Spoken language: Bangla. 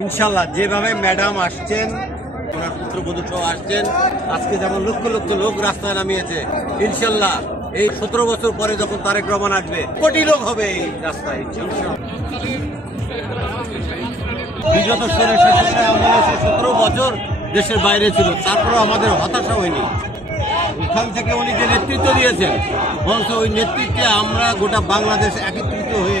ইনশাল্লাহ যেভাবে ম্যাডাম আসছেন, ওনার পুত্রবধূ সহ আসছেন, আজকে যেমন লক্ষ লক্ষ লোক রাস্তায় নামিয়েছে ইনশাল্লাহ এই সতেরো বছর পরে যখন তারেক রহমান আসবে, কোটি লোক হবে এই রাস্তায় বিগত সতেরো বছর দেশের বাইরে ছিল, তারপরেও আমাদের হতাশা হয়নি। ওখান থেকে উনি যে নেতৃত্ব দিয়েছেন, বরঞ্চ ওই নেতৃত্বে আমরা গোটা বাংলাদেশ একত্রিত হয়ে